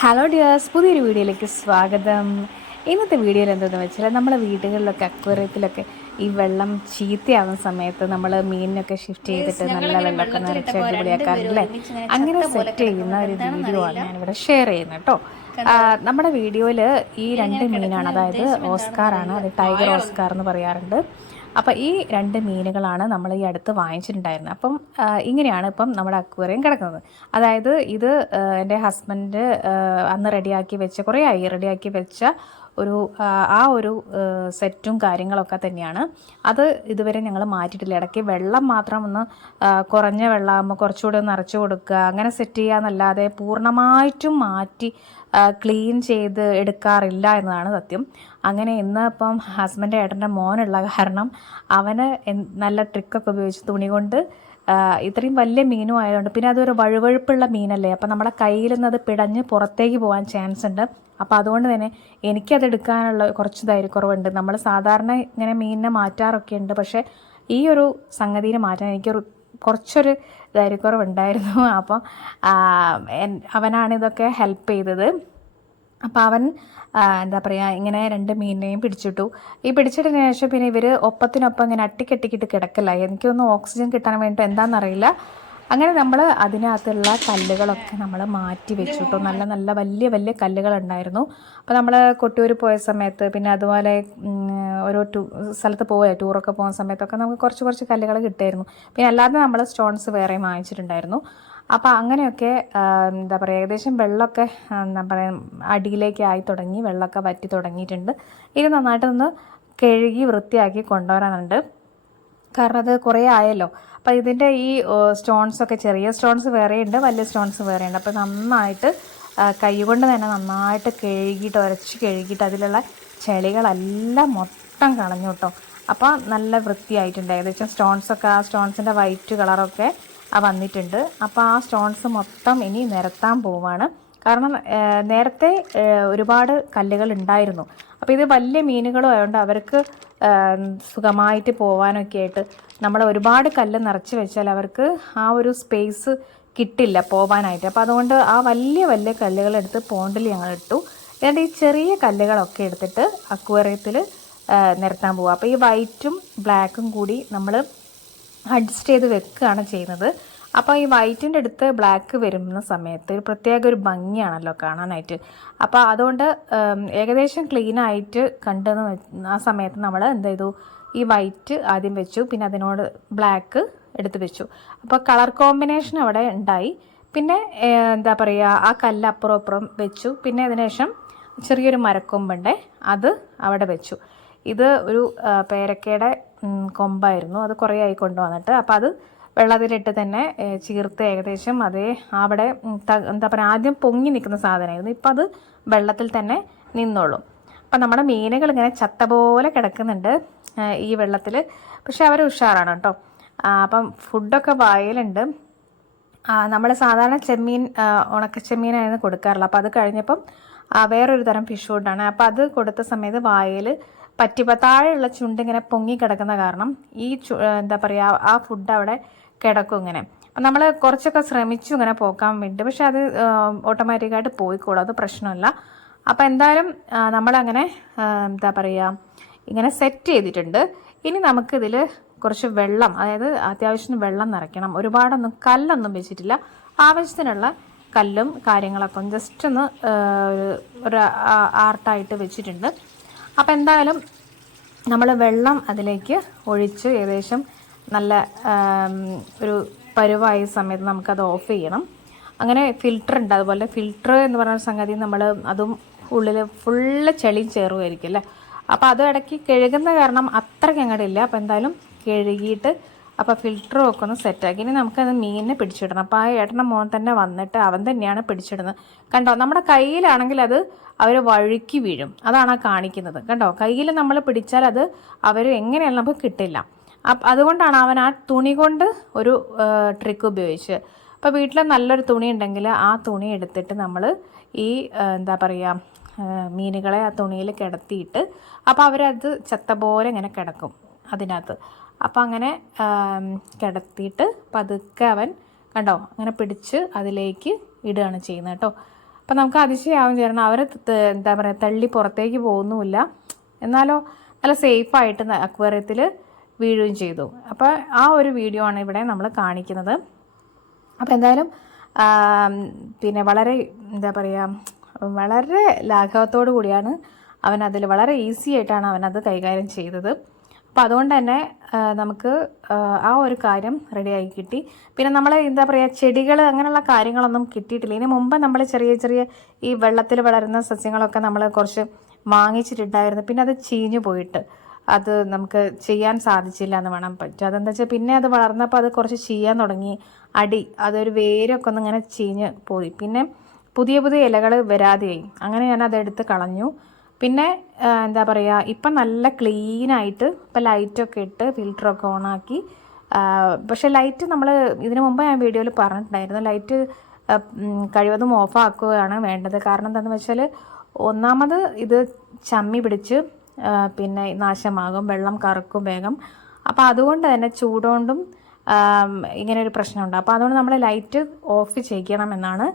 Hello dears പുതിയൊരു വീഡിയോയിലേക്ക് സ്വാഗതം. ഇന്നത്തെ വീഡിയോയിൽ എന്താണെന്ന് വെച്ചാൽ നമ്മളെ വീടുകളിലൊക്കെ അക്വേറിയത്തിലൊക്കെ ഈ വെള്ളം ചീത്തയാവുന്ന സമയത്ത് നമ്മൾ മീനിനൊക്കെ ഷിഫ്റ്റ് ചെയ്തിട്ട് നല്ല വെള്ളമൊക്കെ നിറച്ച് അടിപൊളിയാക്കാറില്ലേ അങ്ങനെ സെറ്റ് ചെയ്യുന്ന ഒരു വീഡിയോ ആണ് ഞാനിവിടെ ഷെയർ ചെയ്യുന്നത് കേട്ടോ നമ്മുടെ വീഡിയോയിൽ ഈ രണ്ട് മീനാണ് അതായത് ഓസ്കാറാണ്. അത് ടൈഗർ ഓസ്കാർ എന്ന് പറയാറുണ്ട്. അപ്പോൾ ഈ രണ്ട് മീനുകളാണ് നമ്മൾ ഈ അടുത്ത് വാങ്ങിച്ചിട്ടുണ്ടായിരുന്നത്. അപ്പം ഇങ്ങനെയാണ് ഇപ്പം നമ്മുടെ അക്വേറിയം കിടക്കുന്നത്. അതായത് ഇത് എന്റെ ഹസ്ബൻഡ് അന്ന് റെഡിയാക്കി വെച്ച കുറേ ആയി റെഡിയാക്കി വെച്ച ഒരു ആ, ഒരു സെറ്റും കാര്യങ്ങളൊക്കെ തന്നെയാണ്. അത് ഇതുവരെ ഞങ്ങൾ മാറ്റിയിട്ടില്ല. ഇടയ്ക്ക് വെള്ളം മാത്രം ഒന്ന് കുറഞ്ഞ വെള്ളം കുറച്ചുകൂടി ഒന്ന് നിറച്ച് കൊടുക്കുക അങ്ങനെ സെറ്റ് ചെയ്യാന്നല്ലാതെ പൂർണമായിട്ടും മാറ്റി ക്ലീൻ ചെയ്ത് എടുക്കാറില്ല എന്നതാണ് സത്യം. അങ്ങനെ ഇന്ന് ഇപ്പം ഹസ്ബൻഡ് ഏട്ടന്റെ മോനുള്ള കാരണം അവന് നല്ല ട്രിക്കൊക്കെ ഉപയോഗിച്ച് തുണി കൊണ്ട് ഇത്രയും വലിയ മീനും ആയതുകൊണ്ട് പിന്നെ അതൊരു വഴുവഴുപ്പുള്ള മീനല്ലേ അപ്പം നമ്മുടെ കയ്യിൽ നിന്ന് അത് പിടഞ്ഞ് പുറത്തേക്ക് പോകാൻ ചാൻസ് ഉണ്ട്. അപ്പോൾ അതുകൊണ്ട് തന്നെ എനിക്കത് എടുക്കാനുള്ള കുറച്ച് ധൈര്യക്കുറവുണ്ട്. നമ്മൾ സാധാരണ ഇങ്ങനെ മീനിനെ മാറ്റാറൊക്കെ ഉണ്ട് പക്ഷേ ഈ ഒരു സംഗതിയിൽ മാറ്റാൻ എനിക്കൊരു കുറച്ചൊരു ധൈര്യക്കുറവുണ്ടായിരുന്നു. അപ്പം അവനാണ് ഇതൊക്കെ ഹെൽപ്പ് ചെയ്തത്. അപ്പോൾ അവൻ എന്താ പറയുക ഇങ്ങനെ രണ്ട് മീനിനെയും പിടിച്ചിട്ടു. ഈ പിടിച്ചിട്ടതിന് ശേഷം പിന്നെ ഇവർ ഒപ്പത്തിനൊപ്പം ഇങ്ങനെ അട്ടിക്കെട്ടിക്കിട്ട് കിടക്കലായി. എനിക്കൊന്നും ഓക്സിജൻ കിട്ടാൻ വേണ്ടി എന്താണെന്നറിയില്ല അങ്ങനെ നമ്മൾ അതിനകത്തുള്ള കല്ലുകളൊക്കെ നമ്മൾ മാറ്റി വെച്ചു കേട്ടോ നല്ല നല്ല വലിയ വലിയ കല്ലുകളുണ്ടായിരുന്നു. അപ്പോൾ നമ്മൾ കൊട്ടിയൂർ പോയ സമയത്ത് പിന്നെ അതുപോലെ ഓരോ ടൂ സ്ഥലത്ത് പോയ ടൂറൊക്കെ പോകുന്ന സമയത്തൊക്കെ നമുക്ക് കുറച്ച് കുറച്ച് കല്ലുകൾ കിട്ടായിരുന്നു പിന്നെ അല്ലാതെ നമ്മൾ സ്റ്റോൺസ് വേറെ വാങ്ങിച്ചിട്ടുണ്ടായിരുന്നു. അപ്പോൾ അങ്ങനെയൊക്കെ എന്താ പറയുക ഏകദേശം വെള്ളമൊക്കെ എന്താ പറയുക അടിയിലേക്ക് ആയി തുടങ്ങി വെള്ളമൊക്കെ വറ്റി തുടങ്ങിയിട്ടുണ്ട്. ഇത് നന്നായിട്ടൊന്ന് കഴുകി വൃത്തിയാക്കി കൊണ്ടുവരാനുണ്ട്. കാരണം അത് കുറേ ആയല്ലോ. അപ്പോൾ ഇതിന്റെ ഈ സ്റ്റോൺസൊക്കെ ചെറിയ സ്റ്റോൺസ് വേറെയുണ്ട് വലിയ സ്റ്റോൺസ് വേറെയുണ്ട്. അപ്പോൾ നന്നായിട്ട് കൈ കൈകൊണ്ട് തന്നെ നന്നായിട്ട് കഴുകിയിട്ട് ഉരച്ച് കഴുകിയിട്ട് അതിലുള്ള ചെളികളെല്ലാം മൊത്തം കളഞ്ഞു കേട്ടോ. അപ്പോൾ നല്ല വൃത്തിയായിട്ടുണ്ട്. ഏകദേശം സ്റ്റോൺസൊക്കെ ആ സ്റ്റോൺസിന്റെ വൈറ്റ് കളറൊക്കെ വന്നിട്ടുണ്ട്. അപ്പോൾ ആ സ്റ്റോൺസ് മൊത്തം ഇനി നിരത്താൻ പോവാണ്. കാരണം നേരത്തെ ഒരുപാട് കല്ലുകൾ ഉണ്ടായിരുന്നു. അപ്പോൾ ഇത് വലിയ മീനുകളും ആയതുകൊണ്ട് അവർക്ക് സുഖമായിട്ട് പോകാനൊക്കെ ആയിട്ട് നമ്മൾ ഒരുപാട് കല്ല് നിറച്ച് വെച്ചാൽ അവർക്ക് ആ ഒരു സ്പേസ് കിട്ടില്ല പോകാനായിട്ട് അപ്പോൾ അതുകൊണ്ട് ആ വലിയ വലിയ കല്ലുകളെടുത്ത് പോണ്ടിൽ ഞങ്ങൾ ഇട്ടു. എന്നിട്ട് ഈ ചെറിയ കല്ലുകളൊക്കെ എടുത്തിട്ട് അക്വേറിയത്തിൽ നിരത്താൻ പോവുക അപ്പോൾ ഈ വൈറ്റും ബ്ലാക്കും കൂടി നമ്മൾ അഡ്ജസ്റ്റ് ചെയ്ത് വെക്കുകയാണ് ചെയ്യുന്നത്. അപ്പോൾ ഈ വൈറ്റിന്റെ അടുത്ത് ബ്ലാക്ക് വരുന്ന സമയത്ത് ഒരു പ്രത്യേക ഒരു ഭംഗിയാണല്ലോ കാണാനായിട്ട്. അപ്പോൾ അതുകൊണ്ട് ഏകദേശം ക്ലീനായിട്ട് കണ്ടെന്ന് ആ സമയത്ത് നമ്മൾ എന്ത് ചെയ്തു? ഈ വൈറ്റ് ആദ്യം വെച്ചു പിന്നെ അതിനോട് ബ്ലാക്ക് എടുത്ത് വെച്ചു. അപ്പോൾ കളർ കോമ്പിനേഷൻ അവിടെ ഉണ്ടായി. പിന്നെ എന്താ പറയുക ആ കല്ല് അപ്പുറം അപ്പുറം വെച്ചു. പിന്നെ അതിനുശേഷം ചെറിയൊരു മരക്കൊമ്പുണ്ട് അത് അവിടെ വെച്ചു. ഇത് ഒരു പേരക്കയുടെ കൊമ്പായിരുന്നു. അത് കുറേ ആയി കൊണ്ടുവന്നിട്ട്. അപ്പോൾ അത് വെള്ളത്തിലിട്ട് തന്നെ ചീർത്ത് ഏകദേശം അതേ അവിടെ എന്താ പറയുക ആദ്യം പൊങ്ങി നിൽക്കുന്ന സാധനമായിരുന്നു. ഇപ്പം അത് വെള്ളത്തിൽ തന്നെ നിന്നോളും. അപ്പം നമ്മുടെ മീനുകൾ ഇങ്ങനെ ചത്ത പോലെ കിടക്കുന്നുണ്ട് ഈ വെള്ളത്തിൽ പക്ഷെ അവർ ഉഷാറാണ് കേട്ടോ. അപ്പം ഫുഡൊക്കെ വായലുണ്ട്. നമ്മൾ സാധാരണ ചെമ്മീൻ ഉണക്ക ചെമ്മീനായിരുന്നു കൊടുക്കാറുള്ളത്. അപ്പോൾ അത് കഴിഞ്ഞപ്പം വേറൊരു തരം ഫിഷ് ഫുഡാണ്. അപ്പോൾ അത് കൊടുത്ത സമയത്ത് വായൽ പറ്റിപ്പ താഴെയുള്ള പൊങ്ങി കിടക്കുന്ന കാരണം ഈ എന്താ പറയുക ആ ഫുഡ് അവിടെ കിടക്കും ഇങ്ങനെ. അപ്പം നമ്മൾ കുറച്ചൊക്കെ ശ്രമിച്ചു ഇങ്ങനെ പോക്കാൻ വേണ്ടി. പക്ഷെ അത് ഓട്ടോമാറ്റിക്കായിട്ട് പോയിക്കോളും അത് പ്രശ്നമല്ല. അപ്പോൾ എന്തായാലും നമ്മളങ്ങനെ എന്താ പറയുക ഇങ്ങനെ സെറ്റ് ചെയ്തിട്ടുണ്ട്. ഇനി നമുക്കിതിൽ കുറച്ച് വെള്ളം അതായത് അത്യാവശ്യത്തിന് വെള്ളം നിറയ്ക്കണം. ഒരുപാടൊന്നും കല്ലൊന്നും വെച്ചിട്ടില്ല. ആവശ്യത്തിനുള്ള കല്ലും കാര്യങ്ങളൊക്കെ ജസ്റ്റ് ഒന്ന് ഒരു- ആർട്ടായിട്ട് വെച്ചിട്ടുണ്ട്. അപ്പോൾ എന്തായാലും നമ്മൾ വെള്ളം അതിലേക്ക് ഒഴിച്ച് ഏകദേശം നല്ല ഒരു പരുവായ സമയത്ത് നമുക്കത് ഓഫ് ചെയ്യണം. അങ്ങനെ ഫിൽറ്റർ ഉണ്ട്. അതുപോലെ ഫിൽറ്റർ എന്ന് പറഞ്ഞ സംഗതി നമ്മൾ അതും ഉള്ളിൽ ഫുള്ള് ചെളി ചേറുമായിരിക്കും അല്ലേ? അപ്പോൾ അത് ഇടയ്ക്ക് കഴുകുന്ന കാരണം അത്രയ്ക്ക് അങ്ങോട്ടില്ല അപ്പോൾ എന്തായാലും കഴുകിയിട്ട് അപ്പോൾ ഫിൽറ്ററും ഒക്കെ ഒന്ന് സെറ്റാക്കി ഇനി നമുക്കത് മീനിനെ പിടിച്ചിടണം. അപ്പോൾ ആ ഏട്ടന്റെ മോൻ തന്നെ വന്നിട്ട് അവൻ തന്നെയാണ് പിടിച്ചിടുന്നത്. കണ്ടോ? നമ്മുടെ കയ്യിലാണെങ്കിൽ അത് അവർ വഴുക്കി വീഴും. അതാണ് ആ കാണിക്കുന്നത്. കണ്ടോ? കയ്യിൽ നമ്മൾ പിടിച്ചാൽ അത് അവർ എങ്ങനെയാലും നമുക്ക് കിട്ടില്ല. അപ്പം അതുകൊണ്ടാണ് അവൻ ആ തുണി കൊണ്ട് ഒരു ട്രിക്ക് ഉപയോഗിച്ച് അപ്പോൾ വീട്ടിൽ നല്ലൊരു തുണി ഉണ്ടെങ്കിൽ ആ തുണി എടുത്തിട്ട് നമ്മൾ ഈ എന്താ പറയുക മീനുകളെ ആ തുണിയിൽ കിടത്തിയിട്ട് അപ്പോൾ അവരത് ചത്ത പോലെ ഇങ്ങനെ കിടക്കും അതിനകത്ത്. അപ്പോൾ അങ്ങനെ കിടത്തിയിട്ട് പതുക്കെ അവൻ കണ്ടോ അങ്ങനെ പിടിച്ച് അതിലേക്ക് ഇടുകയാണ് ചെയ്യുന്നത് കേട്ടോ. അപ്പം നമുക്ക് അതിശയാവും ചേരണം അവർ എന്താ പറയുക തള്ളി പുറത്തേക്ക് പോകുന്നുമില്ല. എന്നാലോ നല്ല സേഫായിട്ട് അക്വേറിയത്തിൽ വീഴുകയും ചെയ്തു. അപ്പോൾ ആ ഒരു വീഡിയോ ആണ് ഇവിടെ നമ്മൾ കാണിക്കുന്നത്. അപ്പോൾ എന്തായാലും പിന്നെ വളരെ എന്താ പറയുക വളരെ ലാഘവത്തോടു കൂടിയാണ് അവൻ അതിൽ വളരെ ഈസി ആയിട്ടാണ് അവനത് കൈകാര്യം ചെയ്തത്. അപ്പോൾ അതുകൊണ്ട് തന്നെ നമുക്ക് ആ, ഒരു കാര്യം റെഡിയായി കിട്ടി. പിന്നെ നമ്മൾ എന്താ പറയുക ചെടികൾ അങ്ങനെയുള്ള കാര്യങ്ങളൊന്നും കിട്ടിയിട്ടില്ല. ഇതിന് മുമ്പ് നമ്മൾ ചെറിയ ചെറിയ ഈ വെള്ളത്തിൽ വളരുന്ന സസ്യങ്ങളൊക്കെ നമ്മൾ കുറച്ച് വാങ്ങിച്ചിട്ടുണ്ടായിരുന്നു. പിന്നെ അത് ചീഞ്ഞു പോയിട്ട് അത് നമുക്ക് ചെയ്യാൻ സാധിച്ചില്ല എന്ന് വേണം പറ്റും. അതെന്താ വെച്ചാൽ പിന്നെ അത് വളർന്നപ്പോൾ അത് കുറച്ച് ചെയ്യാൻ തുടങ്ങി. അടി അതൊരു വേരൊക്കെ ഒന്ന് ഇങ്ങനെ ചീഞ്ഞ് പോയി. പിന്നെ പുതിയ പുതിയ ഇലകൾ വരാതെയായി. അങ്ങനെ ഞാൻ അതെടുത്ത് കളഞ്ഞു. പിന്നെ എന്താ പറയുക ഇപ്പം നല്ല ക്ലീനായിട്ട് ഇപ്പം ലൈറ്റൊക്കെ ഇട്ട് ഫിൽറ്ററൊക്കെ ഓണാക്കി. പക്ഷേ ലൈറ്റ് നമ്മൾ ഇതിനു മുമ്പ് ഞാൻ വീഡിയോയിൽ പറഞ്ഞിട്ടുണ്ടായിരുന്നു. ലൈറ്റ് കഴിവതും ഓഫാക്കുകയാണ് വേണ്ടത്. കാരണം എന്താണെന്ന് വെച്ചാൽ ഒന്നാമത് ഇത് ചമ്മി പിടിച്ച് പിന്നെ നാശമാകും വെള്ളം കറക്കും വേഗം. അപ്പോൾ അതുകൊണ്ട് തന്നെ ചൂടുകൊണ്ടും ഇങ്ങനെ ഒരു പ്രശ്നമുണ്ട്. അപ്പോൾ അതുകൊണ്ട് നമ്മൾ ലൈറ്റ് ഓഫ് ചെയ്യണം എന്നാണ്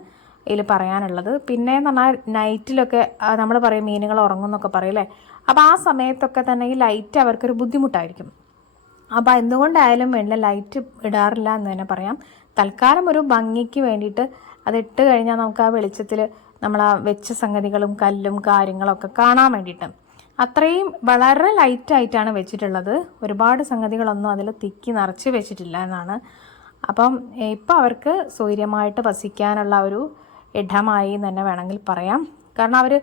ഇതിൽ പറയാനുള്ളത്. പിന്നെ എന്ന് പറഞ്ഞാൽ നൈറ്റിലൊക്കെ നമ്മൾ പറയും മീനുകൾ ഉറങ്ങുന്നൊക്കെ പറയും അല്ലേ? അപ്പോൾ ആ സമയത്തൊക്കെ തന്നെ ഈ ലൈറ്റ് അവർക്കൊരു ബുദ്ധിമുട്ടായിരിക്കും. അപ്പോൾ എന്തുകൊണ്ടായാലും വേണ്ട ലൈറ്റ് ഇടാറില്ല എന്ന് തന്നെ പറയാം. തൽക്കാലം ഒരു ഭംഗിക്ക് വേണ്ടിയിട്ട് അത് ഇട്ട് കഴിഞ്ഞാൽ നമുക്ക് ആ വെളിച്ചത്തിൽ നമ്മൾ ആ വെച്ച സംഗതികളും കല്ലും കാര്യങ്ങളൊക്കെ കാണാൻ വേണ്ടിയിട്ട്. അത്രയും വളരെ ലൈറ്റായിട്ടാണ് വെച്ചിട്ടുള്ളത്. ഒരുപാട് സംഗതികളൊന്നും അതിൽ തിക്കി നിറച്ച് വെച്ചിട്ടില്ല എന്നാണ്. അപ്പം ഇപ്പം അവർക്ക് സൂര്യമായിട്ട് വസിക്കാനുള്ള ഒരു ഇടമായി എന്ന് തന്നെ വേണമെങ്കിൽ പറയാം. കാരണം അവർ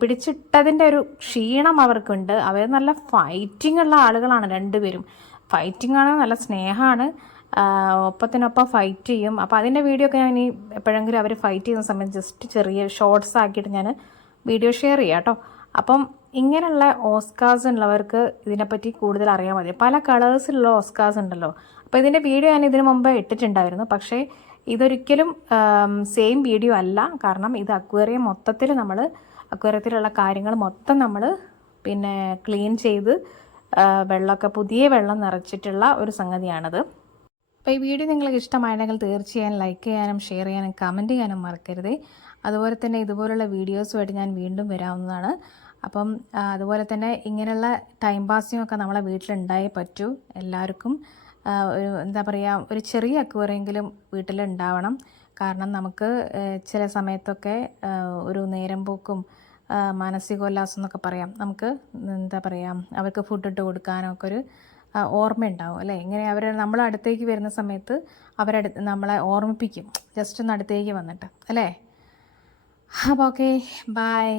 പിടിച്ചിട്ടതിന്റെ ഒരു ക്ഷീണം അവർക്കുണ്ട്. അവർ നല്ല ഫൈറ്റിംഗ് ഉള്ള ആളുകളാണ് രണ്ടുപേരും. ഫൈറ്റിംഗ് ആണ് നല്ല സ്നേഹമാണ്. ഒപ്പത്തിനൊപ്പം ഫൈറ്റ് ചെയ്യും. അപ്പോൾ അതിന്റെ വീഡിയോ ഒക്കെ ഞാൻ ഇനി എപ്പോഴെങ്കിലും അവർ ഫൈറ്റ് ചെയ്യുന്ന സമയത്ത് ജസ്റ്റ് ചെറിയ ഷോർട്സ് ആക്കിയിട്ട് ഞാൻ വീഡിയോ ഷെയർ ചെയ്യാം കേട്ടോ അപ്പം ഇങ്ങനെയുള്ള ഓസ്കാസ് ഉള്ളവർക്ക് ഇതിനെപ്പറ്റി കൂടുതൽ അറിയാൻ മതി. പല കളേഴ്സിലുള്ള ഓസ്കാസ് ഉണ്ടല്ലോ. അപ്പോൾ ഇതിന്റെ വീഡിയോ ഞാൻ ഇതിനു മുമ്പ് ഇട്ടിട്ടുണ്ടായിരുന്നു. പക്ഷേ ഇതൊരിക്കലും സെയിം വീഡിയോ അല്ല. കാരണം ഇത് അക്വേറിയം മൊത്തത്തിൽ നമ്മൾ അക്വേറിയത്തിലുള്ള കാര്യങ്ങൾ മൊത്തം നമ്മൾ പിന്നെ ക്ലീൻ ചെയ്ത് വെള്ളമൊക്കെ പുതിയ വെള്ളം നിറച്ചിട്ടുള്ള ഒരു സംഗതിയാണത്. അപ്പോൾ ഈ വീഡിയോ നിങ്ങൾക്ക് ഇഷ്ടമായിരുന്നെങ്കിൽ തീർച്ചയായും ലൈക്ക് ചെയ്യാനും ഷെയർ ചെയ്യാനും കമന്റ് ചെയ്യാനും മറക്കരുത്. അതുപോലെ തന്നെ ഇതുപോലുള്ള വീഡിയോസുമായിട്ട് ഞാൻ വീണ്ടും വരാവുന്നതാണ്. അപ്പം അതുപോലെ തന്നെ ഇങ്ങനെയുള്ള ടൈം പാസിങ്ങൊക്കെ നമ്മളെ വീട്ടിലുണ്ടായേ പറ്റൂ. എല്ലാവർക്കും എന്താ പറയുക ഒരു ചെറിയ അക്വറിയെങ്കിലും വീട്ടിലുണ്ടാവണം. കാരണം നമുക്ക് ചില സമയത്തൊക്കെ ഒരു നേരം പോക്കും മാനസികോല്ലാസം എന്നൊക്കെ പറയാം. നമുക്ക് എന്താ പറയുക അവർക്ക് ഫുഡ് ഇട്ട് കൊടുക്കാനൊക്കെ ഒരു ഓർമ്മ ഓർമ്മയുണ്ടാവും അല്ലേ? ഇങ്ങനെ അവർ നമ്മൾ അടുത്തേക്ക് വരുന്ന സമയത്ത് അവരടു നമ്മളെ ഓർമ്മിപ്പിക്കും. ജസ്റ്റ് ഒന്ന് അടുത്തേക്ക് വന്നിട്ട് അല്ലേ? അപ്പോൾ ഓക്കെ ബായ്